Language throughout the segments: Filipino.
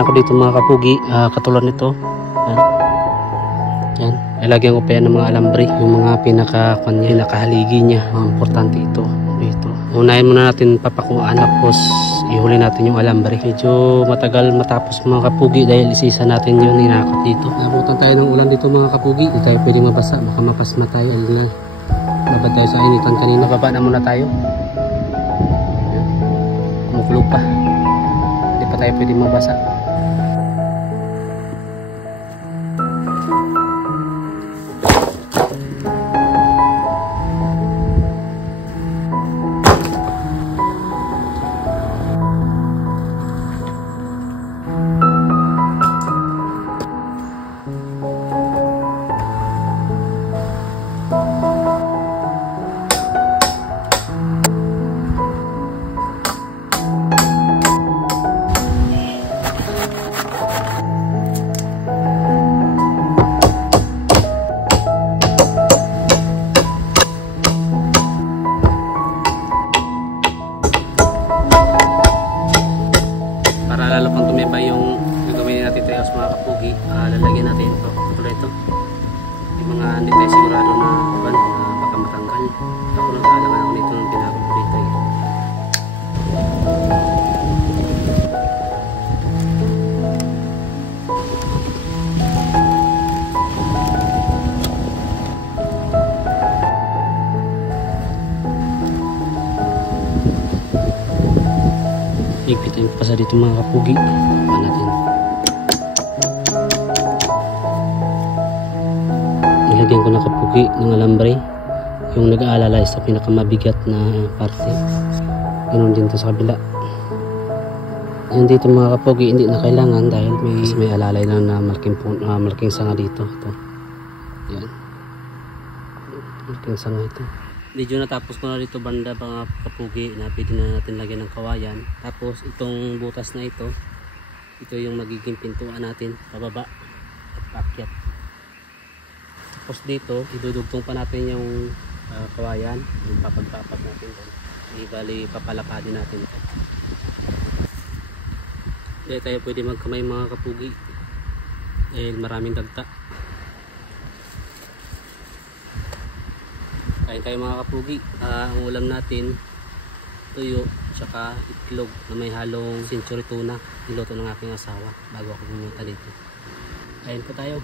din ako dito mga kapugi, katulad nito. Yan. Ilagyan ko pa yan ng mga alambre, yung mga pinakahaligi niya. Importante ito dito. Unahin muna natin papakuan, tapos ihuli natin yung alambre. Medyo matagal matapos mga kapugi dahil isisa natin yung ninakot dito. Nabutan tayo ng ulan dito mga kapugi. Hindi tayo pwede mabasa, baka mapasma tayo. Babad tayo sa initan kanina. Baba na muna tayo. Kumukulog pa. Hindi pa tayo pwede mabasa. Lalo pang tumibay yung gagawin natin tayo sa mga kapugi, lalagyan natin ito yung mga hindi tayo sigurado na baka matanggal. Ako nag-aalangan ako nito ng pinako ko dito Higpitin ko pa sa dito mga kapugi. Pa natin. Nilagyan ko na kapugi ng alambre. Yung nag-aalalay sa pinakamabigat na parte. Ganun din to sa kabila. Yan dito mga kapugi hindi na kailangan dahil may alalay na malaking sanga dito. Ito. Yan. Malaking sanga ito. Medyo natapos ko na dito banda mga kapugi na pwede na natin lagyan ng kawayan. Tapos itong butas na ito yung magiging pintuan natin pababa at paakyat. Tapos dito idudugtong pa natin yung kawayan, yung papagpapag natin doon. Ibali papalapadin natin ito. Hindi tayo pwede magkamay mga kapugi dahil maraming dagta. Kain tayo mga kapugi. Ang ulam natin tuyo tsaka itlog na may halong century tuna. Niluto ng aking asawa bago ako pumunta dito. Kain po tayo.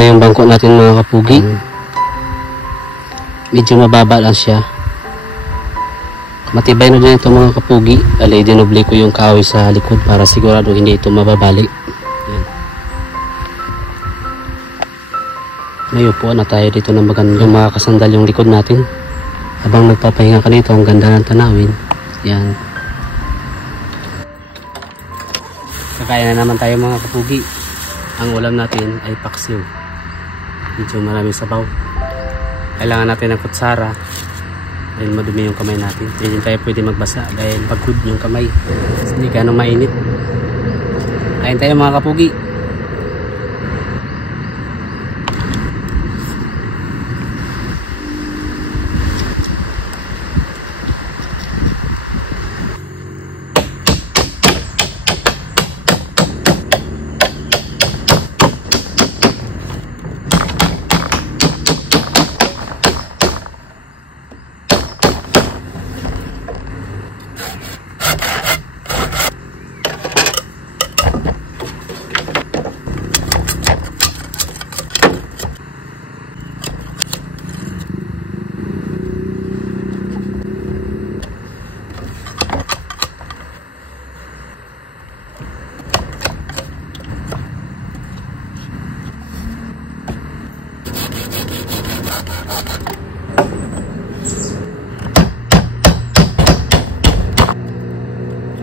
na yung bangko natin mga kapugi. Medyo mababa lang siya. Matibay na din ito mga kapugi. Alay, dinubli ko yung kahoy sa likod para sigurado hindi ito mababali. Yan. May upuan na tayo dito na magandang makakasandal yung likod natin. Habang nagpapahinga ka nito, ang ganda ng tanawin. Yan. Kakain na naman tayo mga kapugi. Ang ulam natin ay paksiw. Medyo maraming sabaw. Kailangan natin ng kutsara dahil madumi yung kamay natin. Hindi tayo pwede magbasa dahil pagod yung kamay. Hindi ganong mainit. Kain tayo mga kapugi.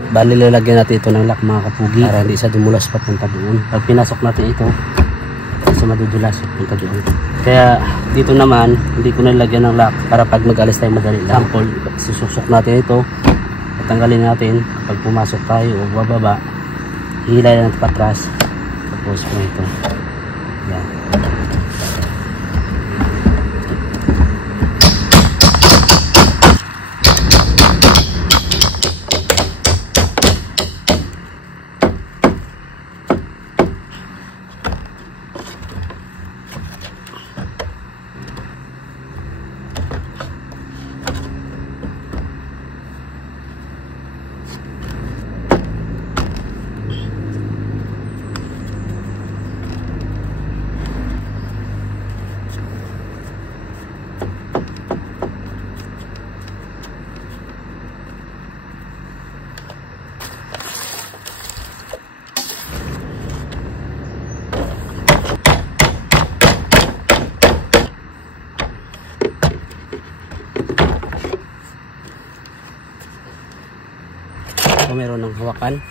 Bali, lalagyan natin ito ng lock mga kapugi para hindi siya dumulas papunta doon. Pag pinasok natin ito, kasi madudulas papunta doon. Kaya dito naman, hindi ko nalagyan ng lock para pag mag-alis tayo madali lang. Sample, sususok natin ito, tatanggalin natin. Pag pumasok tayo o bababa, hihilay natin patras. Tapos po ito. Yan. So, meron ng hawakan.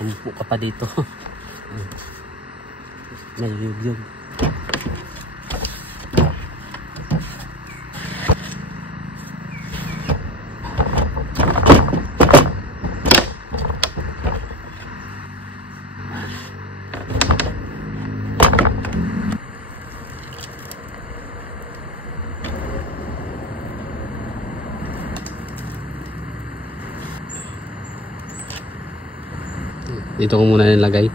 Tumpo ka pa dito. May yug-yug. Dito ko muna nilagay.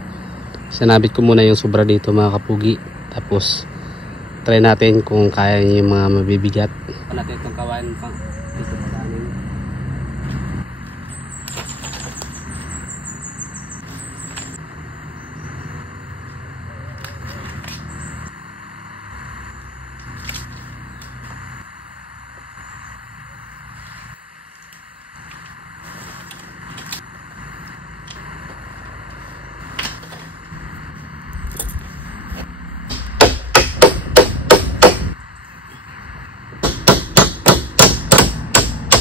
Sinabit ko muna yung sobra dito mga kapugi. Tapos try natin kung kaya niya yung mga mabibigat. Natin itong kawan pang dito pa namin.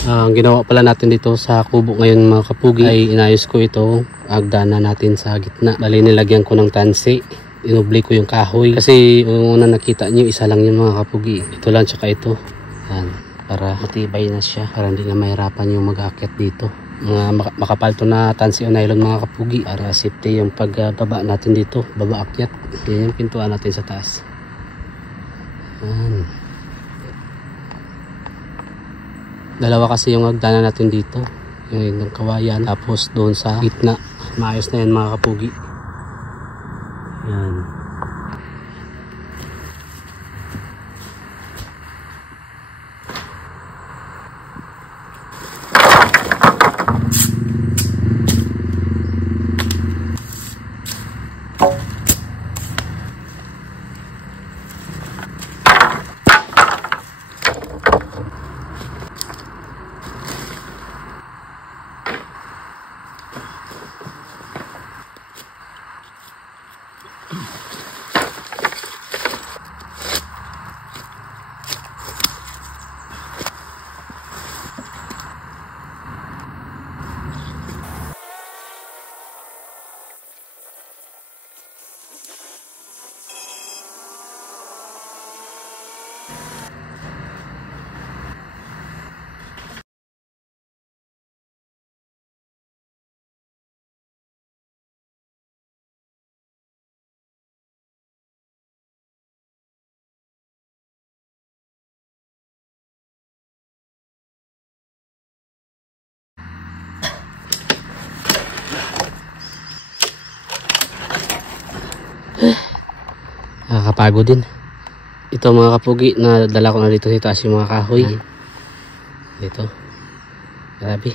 Ang ginawa pala natin dito sa kubo ngayon mga kapugi ay inayos ko ito, agdana natin sa gitna. Bali, nilagyan ko ng tansi, inubli ko yung kahoy kasi yung una nakita nyo isa lang yung mga kapugi, ito lang tsaka ito. Yan, para matibay na siya, para hindi na mahirapan yung mag-aakyat dito. Mga makapalto na tansi o nylon mga kapugi para safety yung pagbaba natin dito, baba akyat. Yan yung pintuan natin sa taas. Yan. Dalawa kasi yung hagdanan natin dito, yung kawayan, tapos doon sa gitna. Maayos na yan mga kapugi. Yan. Nakakapagod din. Ito mga kapugi, na dala ko na dito sa taas yung mga kahoy. Dito. Grabe.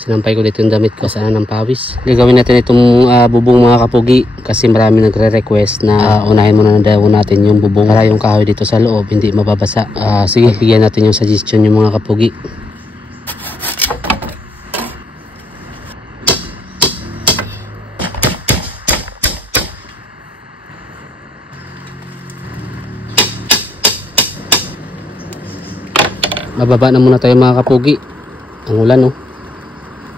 Sinampay ko dito yung damit ko sana ng pawis. Gagawin natin itong bubong mga kapugi kasi marami nagre-request na unahin muna na daw natin yung bubong para yung kahoy dito sa loob hindi mababasa. Sige, bigyan natin yung suggestion yung mga kapugi. Mababa na muna tayo mga kapugi. Ang ulan oh.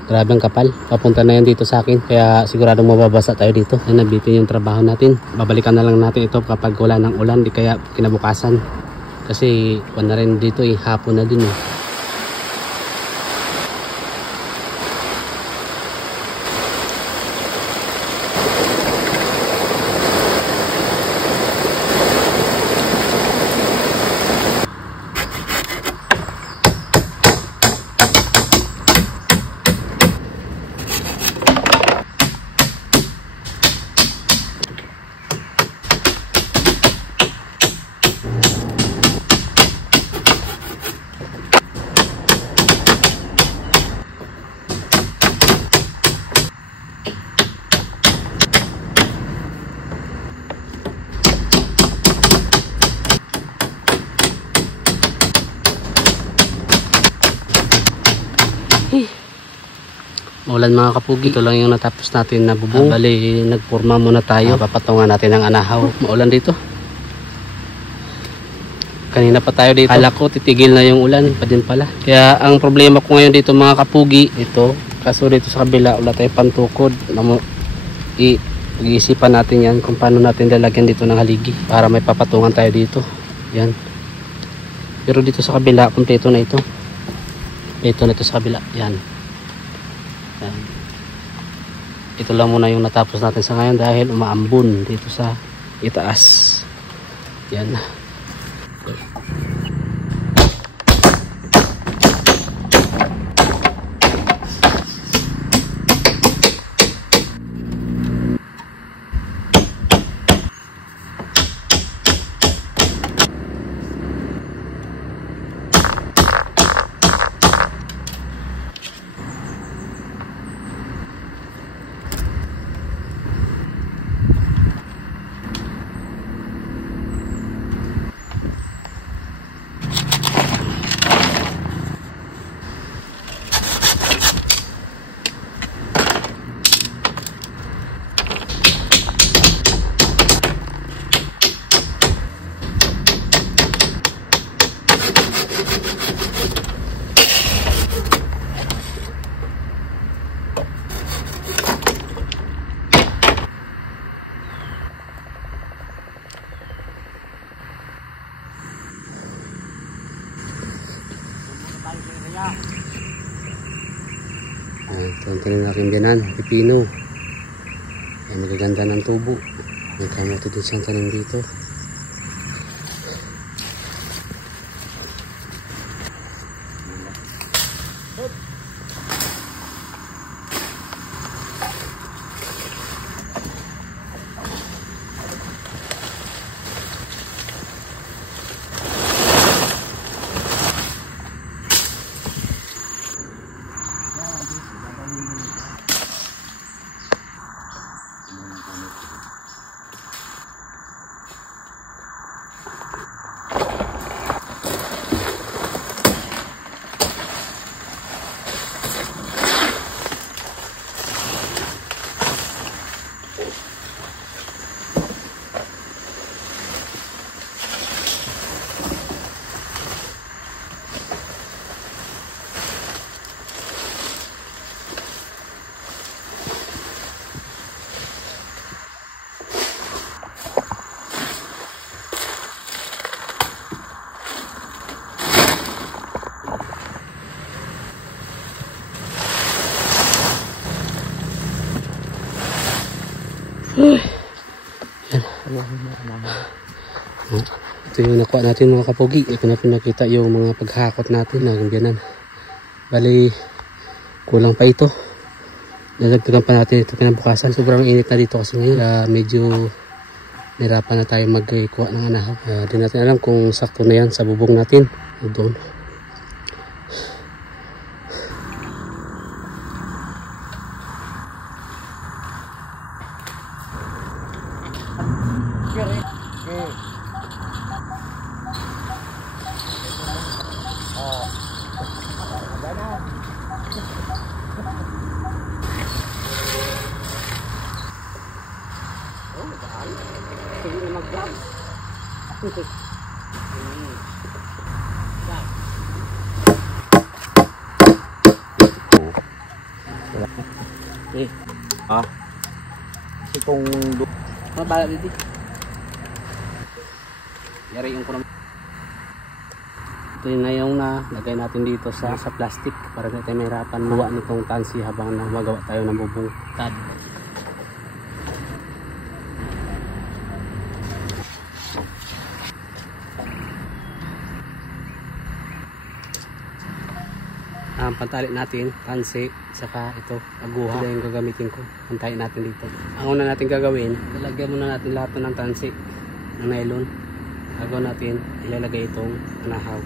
Grabe ang kapal. Papunta na yan dito sa akin. Kaya siguradong mababasa tayo dito. Yan, nabitin yung trabaho natin. Babalikan na lang natin ito kapag wala ng ulan. Di kaya kinabukasan. Kasi wala na rin dito eh. Hapon na din eh. Maulan mga kapugi. Ito lang yung natapos natin na bubong. Bali, nagpurma muna tayo. Papatungan natin ang anahaw. Maulan dito. Kanina pa tayo dito. Kala ko titigil na yung ulan. Pa din pala. Kaya ang problema ko ngayon dito mga kapugi, ito. Kaso dito sa kabila, wala tayo pantukod. Iisipan natin yan kung paano natin lalagyan dito ng haligi. Para may papatungan tayo dito. Yan. Pero dito sa kabila, kompleto na ito. Ito na ito sa kabila. Yan. Ito lang muna yung natapos natin sa ngayon dahil umaambon dito sa itaas. Yan. Ito ang tanim natin diyanan, pipino. Ay, magaganda ng tubo. May kamote din siyang tanim dito. Ito yung nakuha natin mga kapogi. Ito na pinakita yung mga paghakot natin na gambyanan. Bali, kulang pa ito. Nalagtagan pa natin ito kinabukasan. Sobrang init na dito kasi ngayon. Medyo nirapan na tayo magkuha ng anahaw. Di natin alam kung sakto na yan sa bubong natin. Doon. Kasi kung Bala dito. Yari yung kurang. Ito yung ngayong na lagay natin dito sa plastic para na tayo mahirapan mawa nitong tansi habang magawa tayo ng bubong tad. Ang pantali natin, tansi, saka ito, aguha. Ito yung gagamitin ko. Pantayin natin dito. Ang una natin gagawin, lalagyan muna natin lahat ng tansi ng nylon. Bago natin ilalagay itong anahaw.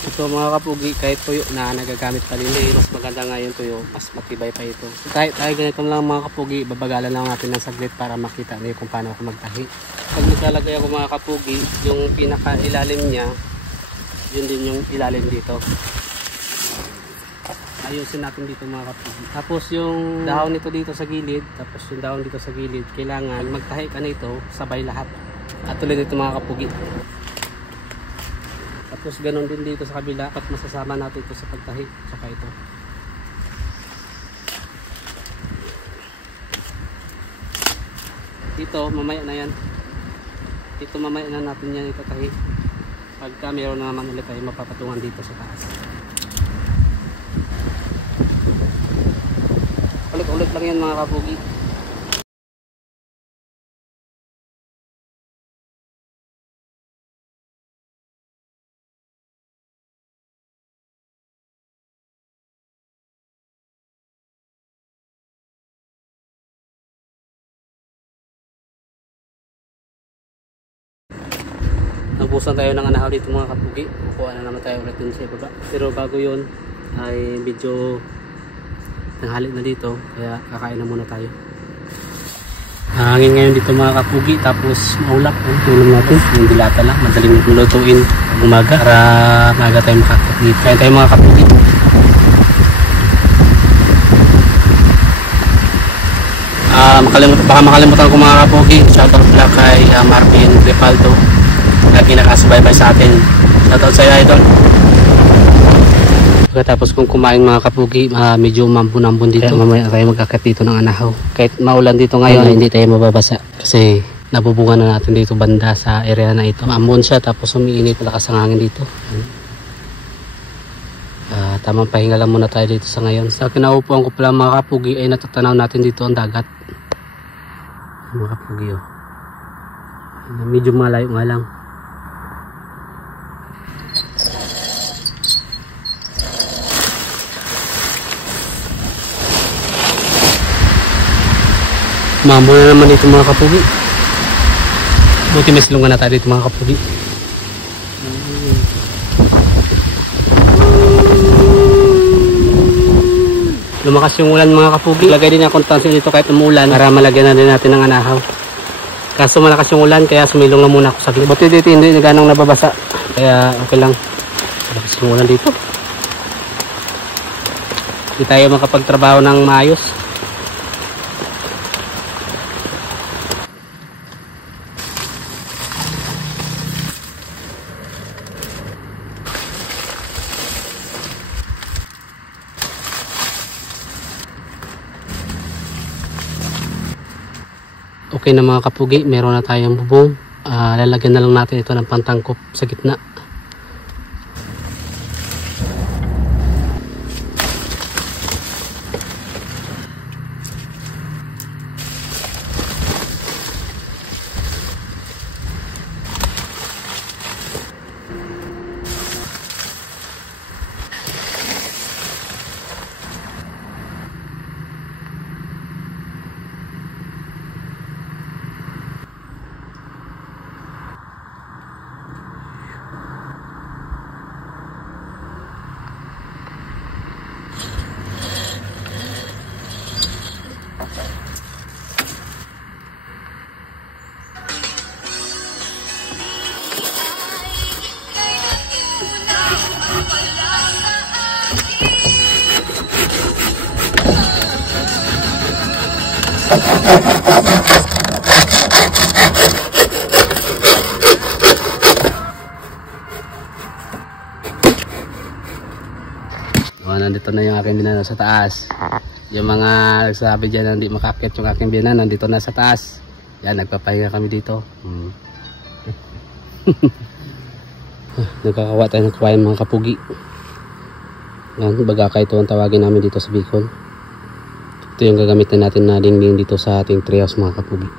Ito mga kapugi, kahit tuyo na nagagamit pa rin, mas maganda nga yung tuyo, mas matibay pa ito. Kahit tayo ganito lang mga kapugi, babagalan lang natin ng saglit para makita niyo kung paano ako magtahi. Pag naglalagay ako mga kapugi, yung pinaka ilalim niya, yun din yung ilalim dito. Ayusin natin dito mga kapugi. Tapos yung dahon nito dito sa gilid, tapos yung dahon dito sa gilid, kailangan magtahi ka nito sabay lahat. At tulad dito mga kapugi. Tapos ganon din dito sa kabila at masasama natin ito sa pagtahi saka ito. Dito mamaya na yan. Dito mamaya na natin yan itatahi. Pagka mayroon na naman ulit tayo mapapatungan dito sa taas. Ulit-ulit lang yan mga kapugi. Nagbusan tayo ng anahaw dito mga kapugi. Kukuha na naman tayo ulit dun sa baba. Pero bago yun ay medyo tanghali na dito. Kaya kakain na muna tayo. Hangin ngayon dito mga kapugi. Tapos maulap. Tulong natin. Yung dilata lang. Madaling lutuin umaga. Para maaga tayo makakapit. Kaya tayo mga kapugi. Baka makalimutan ko mga kapugi. Shoutout pala kay Marvin Repaldo. Lagi nakasubaybay sa atin. Shoutout sa iyo, idol. Pagkatapos kung kumain mga kapugi, medyo mambun-ambun dito. Kaya mamaya tayo magkakit dito ng anahaw. Kahit maulan dito ngayon, hindi tayo mababasa. Kasi nabubungan na natin dito banda sa area na ito. Maambun siya tapos umiinit, malakas ang hangin dito. Tamang pahinga lang muna tayo dito sa ngayon. Sa kinaupuan ko pala mga kapugi ay natatanaw natin dito ang dagat. Mga kapugi oh. Medyo malayo nga lang. Mambo na naman dito mga kapugi. Buti may silungan na tayo dito mga kapugi. Lumakas yung ulan mga kapugi. Lagay din akong tansin dito kahit umulan para malagyan na din natin ng anahaw. Kaso malakas yung ulan kaya sumilong lang muna ako saglit. Buti dito hindi ganong nababasa. Kaya okay lang. Malakas yung ulan dito. Hindi tayo makapagtrabaho ng maayos. Okay na mga kapugi, meron na tayong bubong. Lalagyan na lang natin ito ng pantangkop sa gitna. Nandito na yung aking binana sa taas. Yung mga nagsabi dyan na hindi makakit yung aking binana, nandito na sa taas. Yan, nagpapahinga kami dito. Nagkakawa tayo ng kawayan mga kapugi. Yan, bagaka ito ang tawagin namin dito sa Bicol. Ito yung gagamitin natin na dingding dito sa ating treehouse mga kapugi.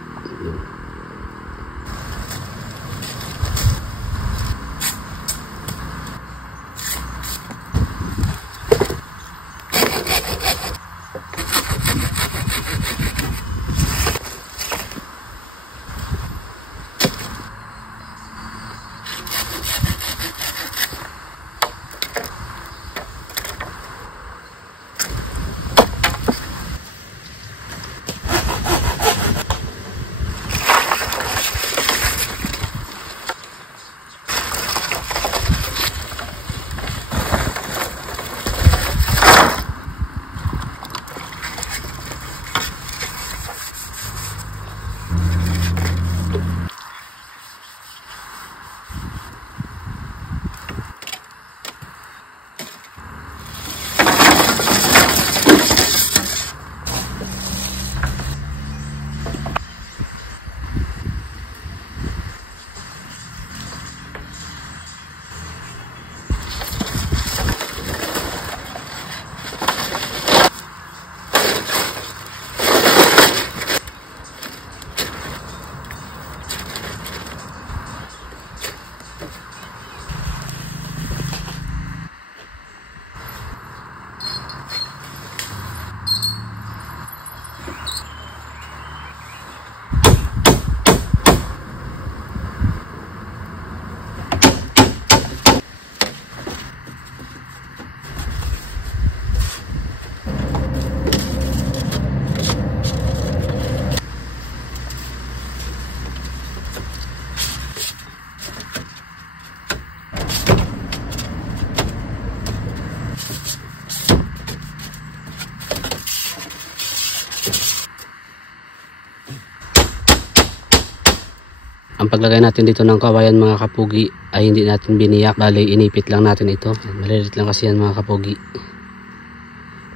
Ang paglagay natin dito ng kawayan mga kapugi ay hindi natin biniyak, bali inipit lang natin ito. Malilit lang kasi yan mga kapugi.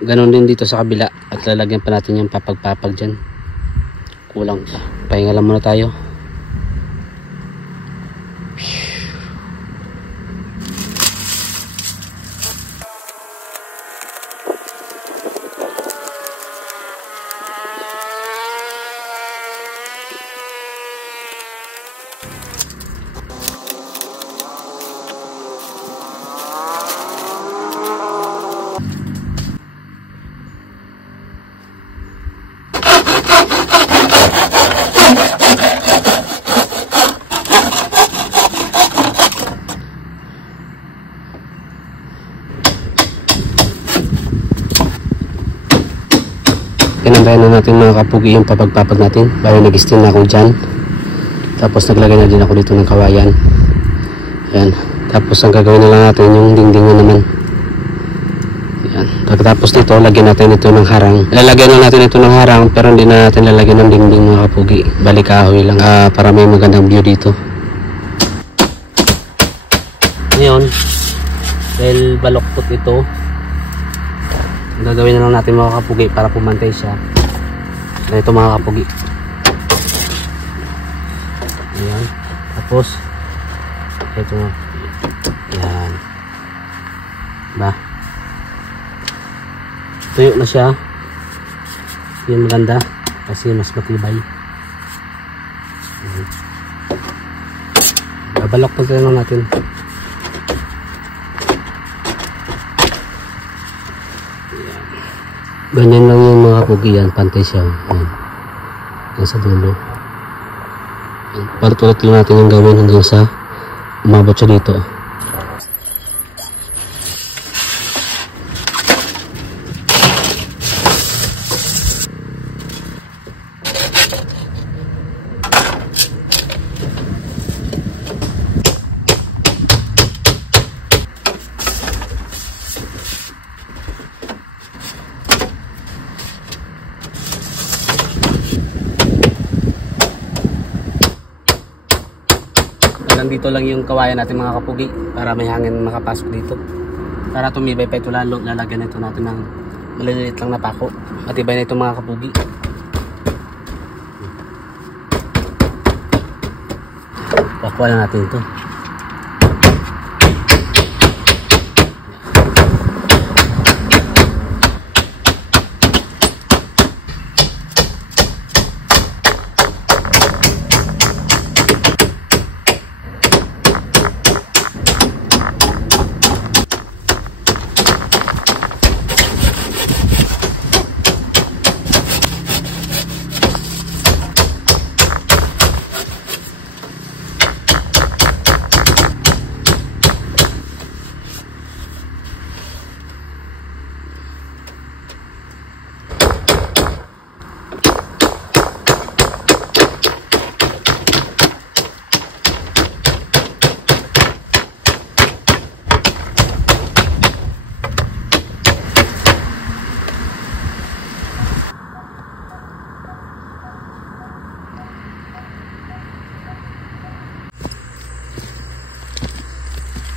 Ganon din dito sa kabila at lalagyan pa natin yung papag-papag dyan. Kulang pa. Pahinga lang muna tayo. Pinantayan na natin mga kapugi yung papag-papag natin. Bago nag-steam na ako dyan. Tapos naglagay na din ako dito ng kawayan. Ayan. Tapos ang gagawin na lang natin yung dingding na naman. Ayan. Tapos dito lagyan natin ito ng harang. Lalagyan na natin ito ng harang pero hindi na natin lalagyan ng dingding mga kapugi. Balik kahoy lang para may magandang view dito. Ngayon, dahil baloktot ito, gagawin na lang natin mga kapugi para pumantay siya. Ito mga kapugi. Ayan. Tapos ito mga kapugi. Ayan. Diba? Tuyo na siya. Yung maganda kasi mas matibay. Ayan. Babaloktot na lang natin. Ganyan lang yung mga kapugi yan, pantay siya. Ayan. Nasa dulo. Palit-ulit lang natin yung gawin hanggang sa umabot siya dito. Dito lang yung kawayan natin mga kapugi para may hangin makapasok dito. Para tumibay pa ito lalo, lalagyan ito natin ng maliliit lang na pako. Matibay na ito mga kapugi. Pakuha na natin ito.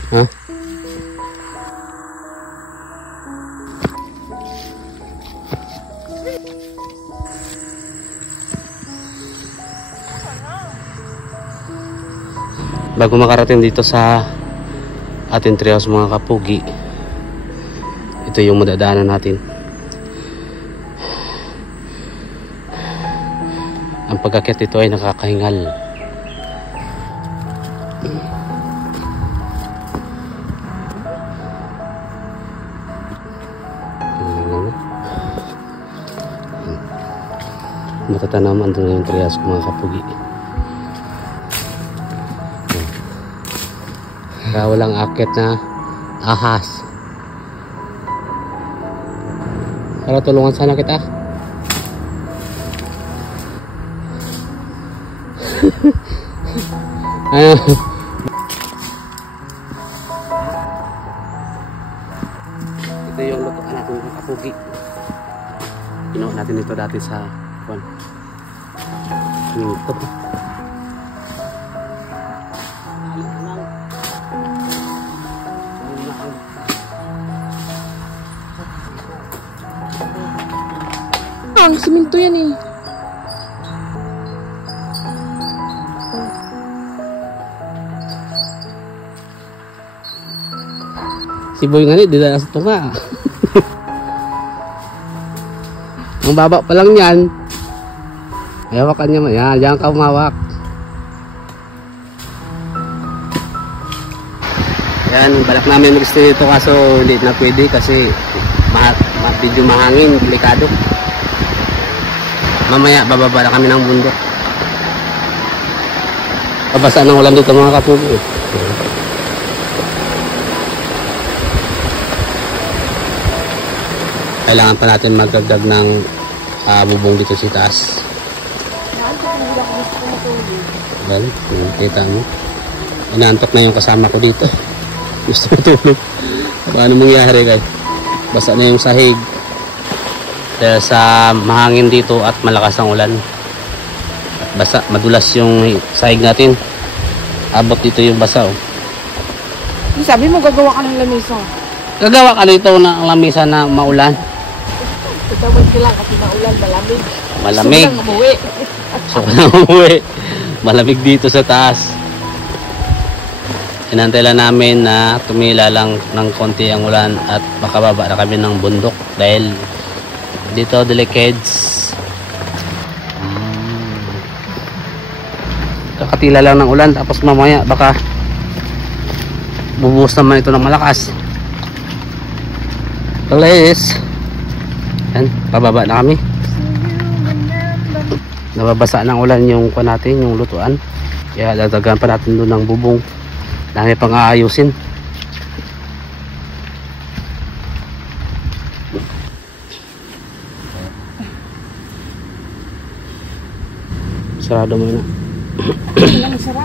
Ha? Bago makarating dito sa ating treehouse mga kapugi, ito yung madadaanan natin. Ang pag-akyat dito ay nakakahingal. Matatanaman doon yung treehouse ko mga kapugi. Kaya walang akyat na ahas. Para tulungan sana kita. Ito yung lutuan natin mga kapugi. Ginawa natin ito dati sa ito. Ang siminto yan eh. Si Boy nga di dala sa tunga. Ang baba pa lang yan. Hawakan niya. Yan, diyan ka umawak. Yan, balak namin mag-stay dito kaso hindi na pwede kasi medyo mahangin, delikado. Mamaya bababa na kami ng bundok. Pabasa ng ulan dito mga kapugi. Kailangan pa natin magdagdag ng bubong dito sa taas. ako gusto ko matulog. Well, kita mo. Inaantok na yung kasama ko dito. Gusto matulog. Paano mangyari guys? Basa na yung sahig. Dahil sa mahangin dito at malakas ang ulan. Basa, madulas yung sahig natin. Abot dito yung basa oh. Sabi mo gagawa ka ng lamisa. Gagawa ka dito ng lamisa na maulan. Tatawad ka lang kasi maulan, malamig. Malamig. Gusto ko lang umuwi. So, umuwi. Malamig dito sa taas. Inantay lang namin na tumila lang ng konti ang ulan at makababa na kami ng bundok dahil dito delikeds. Kakatila lang ng ulan tapos mamaya baka bubuhos naman ito ng malakas. Please. Yan, pababa na kami. Nababasa ng ulan yung kuha natin, yung lutuan. Kaya dadagan pa natin doon ng bubong. Dami pang aayusin. Sarado mo na. Walang sara.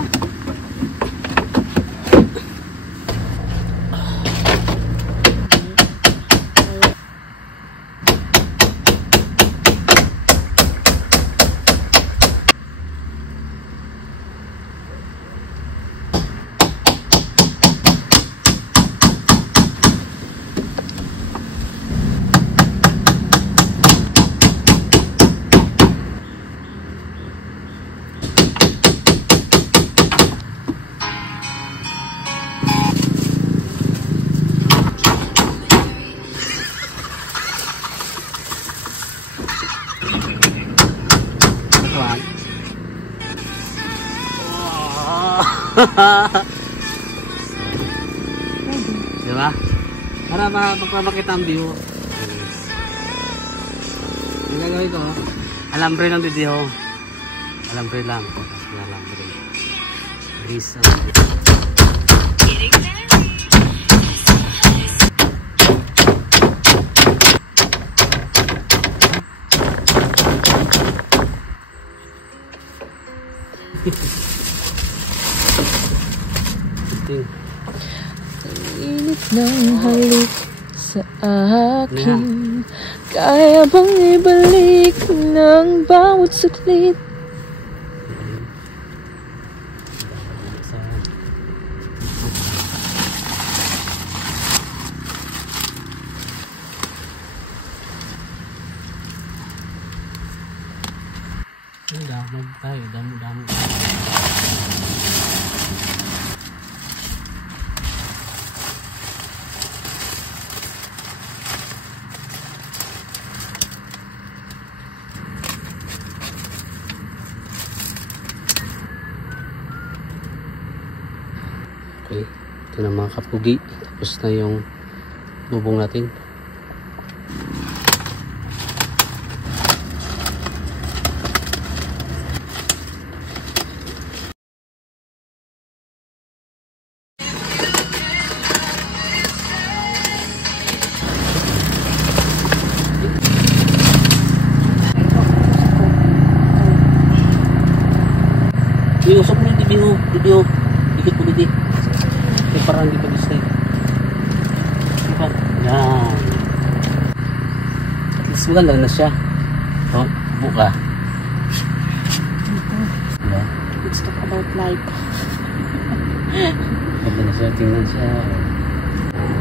Diba? Para makita ang view. Yung gagawin ko, alambre lang dito. Alambre lang. Alambre. Grease. Init ng halik sa akin. Kaya bang ibalik ng bawat saklit? Dami tayo, dami. Okay, ito na mga kapugi. Tapos na yung bubong natin. Usap mo yung video. Ikot mo dito. Kaya parang hindi pa gusto. Diba? Yan. At least maganda na siya. O, buka. Diba? Let's talk about life. Maganda na siya. Tingnan siya.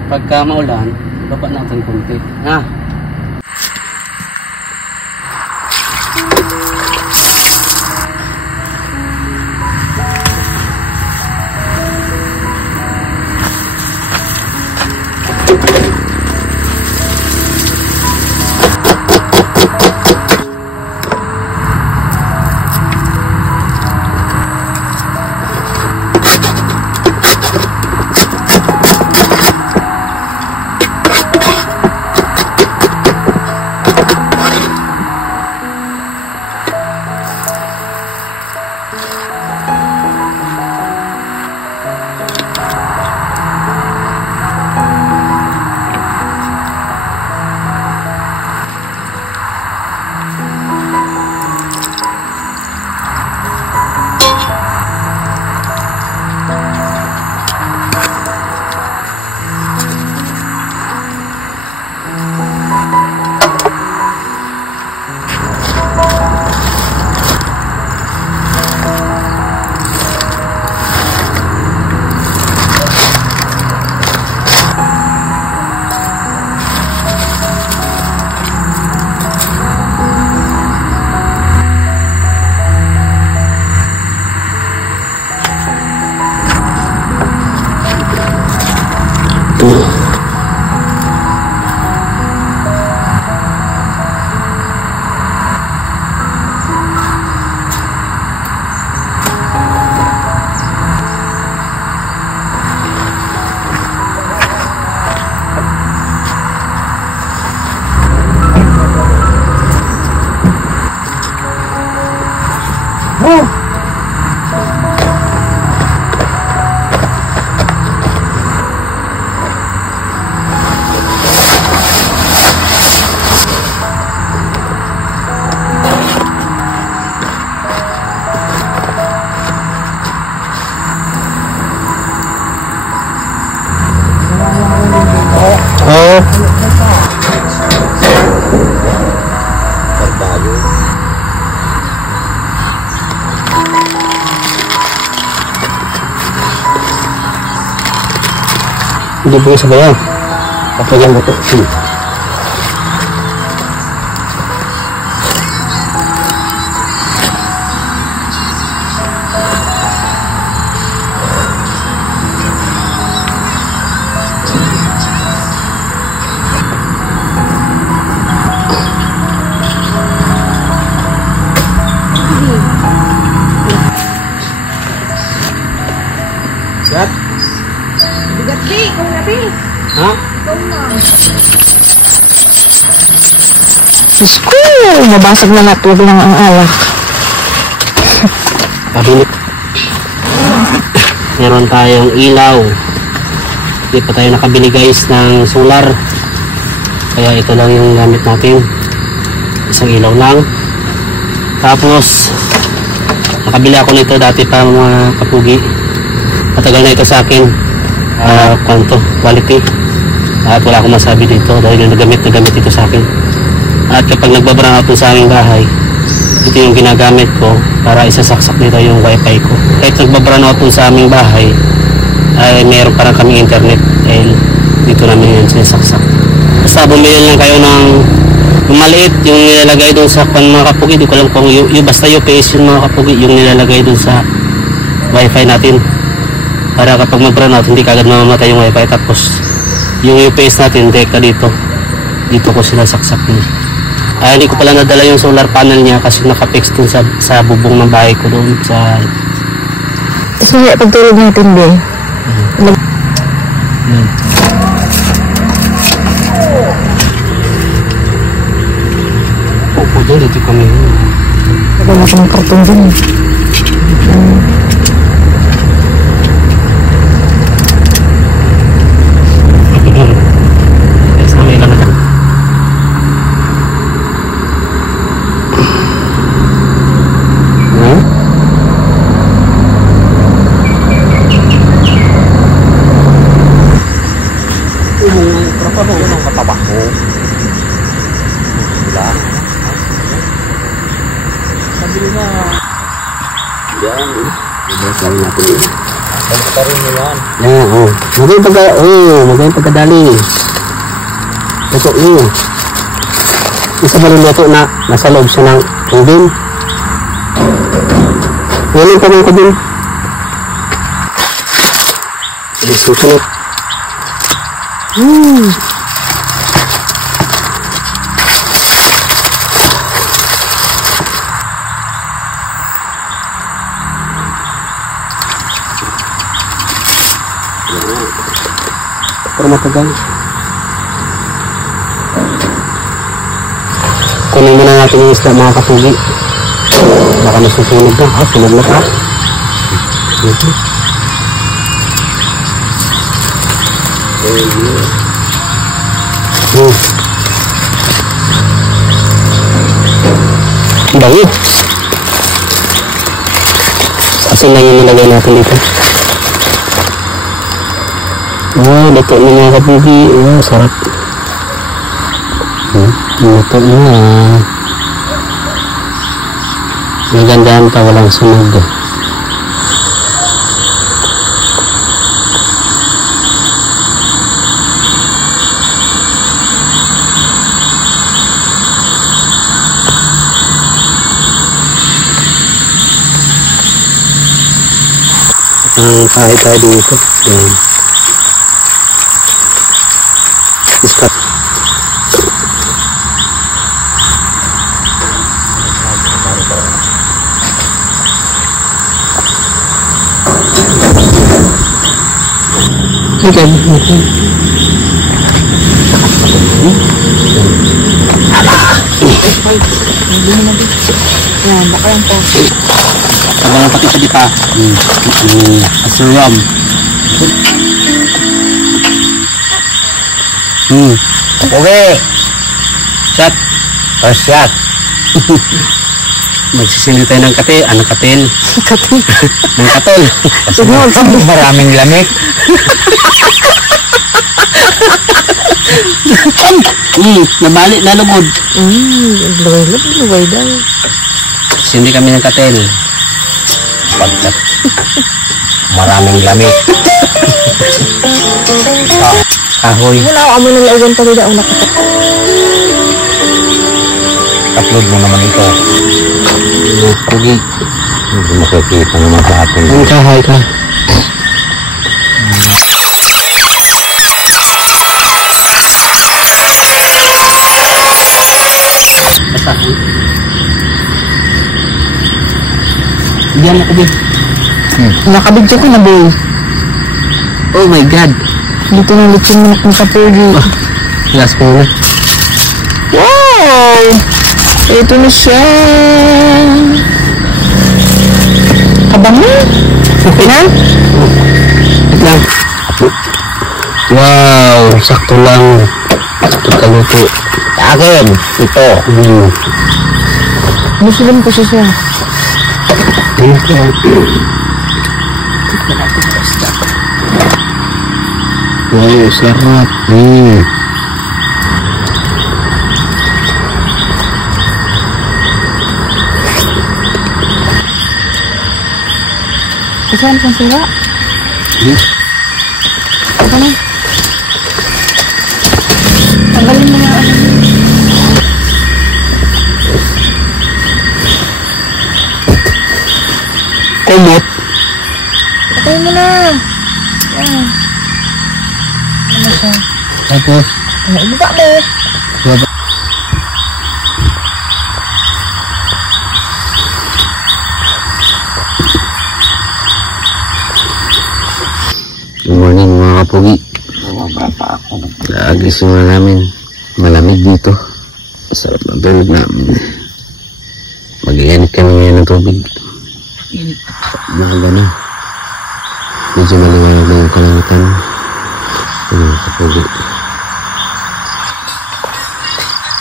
Pagka maulan, baba natin konti. Ha? dito. Hindi po sa bayan. Kapag yan ito. Gat? Bigat di, kung nabi. Ha? Ikaw na. Diyos ko, mabasag na natulog lang ang alak. Pabilit. Meron tayong ilaw. Hindi pa tayo nakabili guys ng solar. Kaya ito lang yung gamit natin. Isang ilaw lang. Tapos nakabili ako nito dati pa mga kapugi. Matagal na ito sa akin. Quality. At wala akong masabi dito dahil nagamit ito sa akin. At kapag nagbabrown out sa aming bahay, ito yung ginagamit ko para isasaksak nito yung wifi ko. Kahit nagbabrown out sa aming bahay, ay meron parang kaming internet dahil dito namin yun sinasaksak. Basta bumili lang kayo ng maliit yung nilalagay doon sa mga kapugi. Di ko alam kung basta UPS yung mga kapugi yung nilalagay doon sa wifi natin. Para kapag mag-brown out, hindi kagad mamamatay yung wifi. Tapos yung UPS natin, deka dito ko sinasaksak yun. Hindi ko pala nadala yung solar panel niya kasi naka-fix dun sa bubong ng bahay ko doon sa... So, pagtulog natin, be. Opo doon, dito kami. Wala ko ng karton dun. Magandang pagkadali. Ito yun. Isa ba luto na nasa loob siya ng oven? Ngayon pa mga kabin. Susunod. Para matagal. Kunin muna natin yung isda mga kapugi. Baka nasusunog na. Sunog na pa. Bango. Asin lang yung nilagay natin dito. Dato na mga kapugi. Sarap. Dato na. Magandaan pa, walang sunog. Kahit tayo dito. Yan. Yan, baka yan po. Sabang pati sa dika. Asuram. Okay. Shot. First shot. Magsisindi tayo ng kate. Anong katil? Katil. Ng katol. Maraming lamig. Nabali, nalugod. Luway daw. Sindi kami ng katil. Pagkat maraming lamig. Kahoy. Wala ako amoy ng laugan pa rin ako nakita. Upload mo naman ito. Pugi. Hindi makikita naman sa atin. Ang kahoy ka. Diyan ako, Big. Nakabidyo ko na, boy. Oh my God. Dito na lechon mo ng kapogi. Last ko na. Wow! Ito na siya. Kabango? Okay na? Wait lang. Wow, sakto lang. Kaluto. Sa akin, ito. Musulim ko siya. Wow, sarap. Saan pang sila? Ano? Tanggalin mo na ano. Kumot. Patay mo na. Yan. Ano siya? Tapos, Ibaba mo. Good morning mga kapugi. Nagising na namin. Malamig dito. Masarap ng tulog namin. Mag-iinit kami ngayon ng tubig. Mga gano'n. Medyo maliwanag na yung kalangatan. Mga kapugi.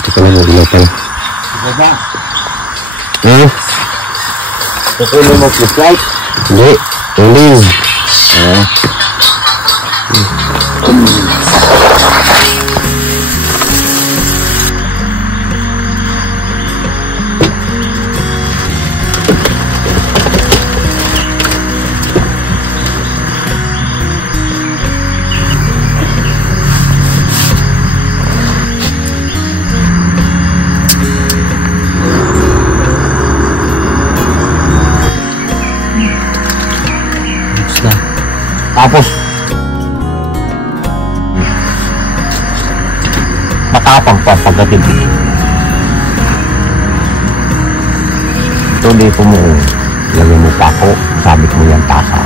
Ito lang mag-ilaw pala. Ha? Kukunin mo flashlight? Hindi. Hindi. Tapos matapang pa pagdating ito dito mo lagay mo pa ako sabit mo yung tasa.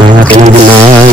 mga pinagulay.